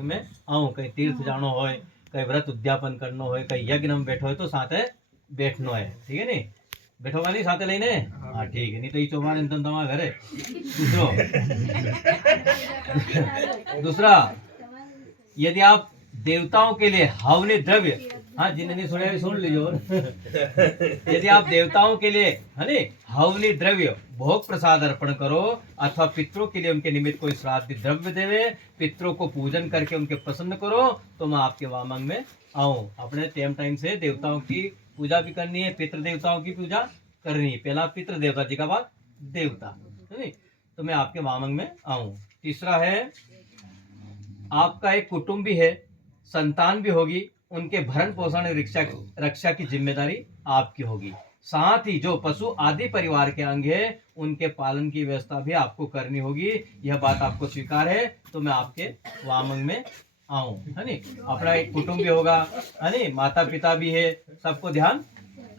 वामंग में आऊँ। कहीं तीर्थ जानो होय, कहीं व्रत उद्यापन करनो होय, कहीं यज्ञ में बैठो हो तो साथे बैठनो है, ठीक है नहीं? बैठोगा नहीं साथे लेने? हाँ ठीक है, नहीं तो ये चौबार इंतन तमा घरे। दूसरा, यदि आप देवताओं के लिए हवनी द्रव्य, हाँ जिन्हें सुने सुन लीजिए। यदि आप देवताओं के लिए है नी हवनी द्रव्य भोग प्रसाद अर्पण करो, अथवा पितरों के लिए उनके निमित्त कोई श्राद्ध द्रव्य देवे, पितरों को पूजन करके उनके प्रसन्न करो, तो मैं आपके वामंग में आऊं। अपने टाइम से देवताओं की पूजा भी करनी है, पितृ देवताओं की पूजा करनी है। पहला पितृ देवता जी का बाद देवता, है नी? तो मैं आपके वामंग में आऊं। तीसरा है, आपका एक कुटुंब भी है, संतान भी होगी, उनके भरण पोषण रक्षा की जिम्मेदारी आपकी होगी। साथ ही जो पशु आदि परिवार के अंग है, उनके पालन की व्यवस्था भी आपको करनी होगी। यह बात आपको स्वीकार है तो मैं आपके वामंग में आऊं, है नी? अपना एक कुटुंब भी होगा, है नी? माता पिता भी है, सबको ध्यान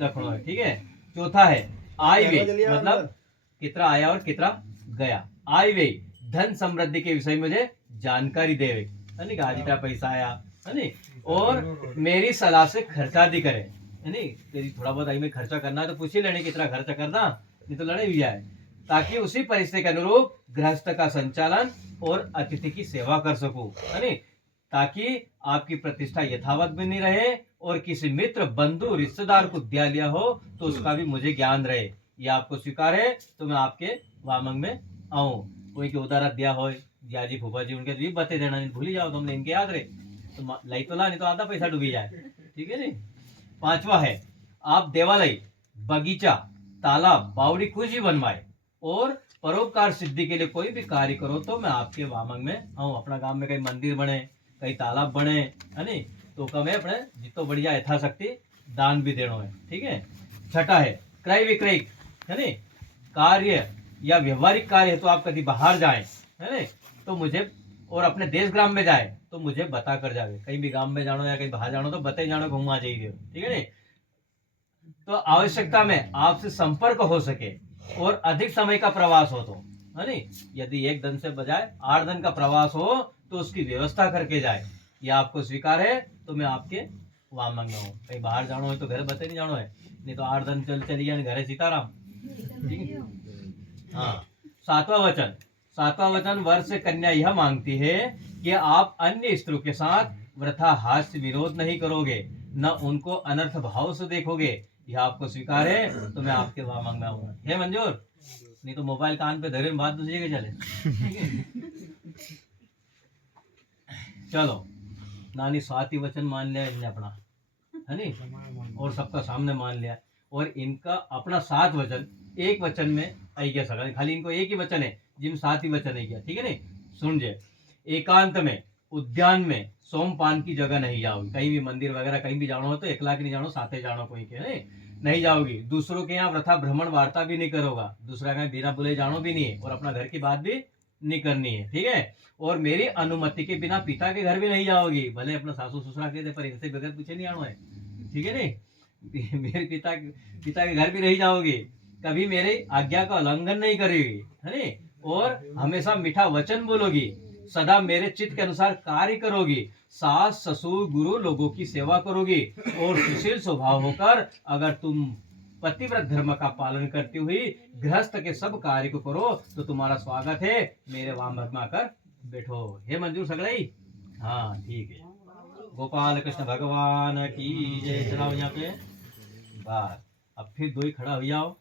रखना है, ठीक है? चौथा है आय व्यय, मतलब कितना आया और कितना गया। आय व्यय धन समृद्धि के विषय में मुझे जानकारी देवे, है नी? आज इतना पैसा आया, है नी? और मेरी सलाह से खर्चा भी करे, है नी? यदि थोड़ा बहुत आई में खर्चा करना है तो पूछ ही लेने कितना खर्चा करना, नहीं तो लड़ाई भी जाए। ताकि उसी परिस्थिति के अनुरूप गृहस्थ का संचालन और अतिथि की सेवा कर सकूं, है नी? ताकि आपकी प्रतिष्ठा यथावत बनी रहे और किसी मित्र बंधु रिश्तेदार को दिया लिया हो तो उसका भी मुझे ज्ञान रहे। ये आपको स्वीकार है तो मैं आपके वामंग में आऊं। कोई के उदाहरण दिया हो, जिया जी फूफा जी उनके भी बते देना, नहीं भूल ही जाओ तुमने, इनके याद रहे तो लाई तो ला, नहीं तो आधा पैसा डूबी जाए, ठीक है नहीं? पांचवा है, आप देवालय, बगीचा, तालाब, बावड़ी कुछ भी बनवाए और परोपकार सिद्धि के लिए कोई भी कार्य करो तो मैं आपके वामंग में आऊं। अपना गांव में कहीं मंदिर बने, कहीं तालाब बने, है नी? तो कमे अपने जितो बढ़िया यथाशक्ति दान भी देना है, ठीक है? छठा है क्रय विक्रय, है नी? कार्य या व्यवहारिक कार्य है तो आप कभी बाहर जाए, है नी? तो मुझे, और अपने देश ग्राम में जाए तो मुझे बता कर जावे। कहीं भी गांव में जानो या कहीं बाहर जानो तो बते जानो, घूमा जाइए, ठीक है नी? तो आवश्यकता में आपसे संपर्क हो सके और अधिक समय का प्रवास हो तो, है नी? यदि एक दिन से बजाय 8 दिन का प्रवास हो तो उसकी व्यवस्था करके जाए। यह आपको स्वीकार है तो मैं आपके वामंग में हूँ। कहीं बाहर जानो है तो घर बते नहीं जानो है, नहीं तो 8 दिन चली जाए घरे सीताराम, ठीक है? हाँ। सातवां वचन वर से कन्या यह मांगती है कि आप अन्य स्त्रियों के साथ वृथा हास्य विरोध नहीं करोगे, न उनको अनर्थ भाव से देखोगे। यह आपको स्वीकार है तो मैं आपके वामंग में आऊंगा। है मंजूर? नहीं तो मोबाइल कान पे धरे बात दूसरी जगह चले। चलो, नानी सात ही वचन मान लिया इनने अपना, है नी? और सबका सामने मान लिया, और इनका अपना 7 वचन एक वचन में आई गया सगा, खाली इनको एक ही वचन है जिम 7 ही वचन है गया, ठीक है नहीं? सुन जे, एकांत में उद्यान में सोमपान की जगह नहीं जाओगी। कहीं भी मंदिर वगैरह कहीं भी जानो हो तो एकला की नहीं जानो, साथे जानो कोई के नहीं जाओगी। दूसरों के यहाँ वृथा भ्रमण वार्ता भी नहीं करोगा, दूसरा कहीं बिना बुले जानो भी नहीं है, और अपना घर की बात भी नहीं करनी है, ठीक है? और मेरी अनुमति के बिना पिता के घर भी नहीं जाओगी, भले अपना सासू ससुरा के दे पर इनसे बगैर पूछे नहीं आना है, ठीक है नहीं? मेरे पिता के घर भी नहीं जाओगी, कभी मेरे आज्ञा का उल्लंघन नहीं करेगी, है नी? और हमेशा मीठा वचन बोलोगी, सदा मेरे चित्त के अनुसार कार्य करोगी, सास ससुर गुरु लोगों की सेवा करोगी, और सुशील स्वभाव होकर अगर तुम पतिव्रत धर्म का पालन करती हुई गृहस्थ के सब कार्य को करो तो तुम्हारा स्वागत है, मेरे वामंग में आकर बैठो। हे मंजूर सगड़ई? हाँ ठीक है। गोपाल कृष्ण भगवान की जय। चलाओ यहाँ पे बात। अब फिर 2 ही खड़ा हो जाओ।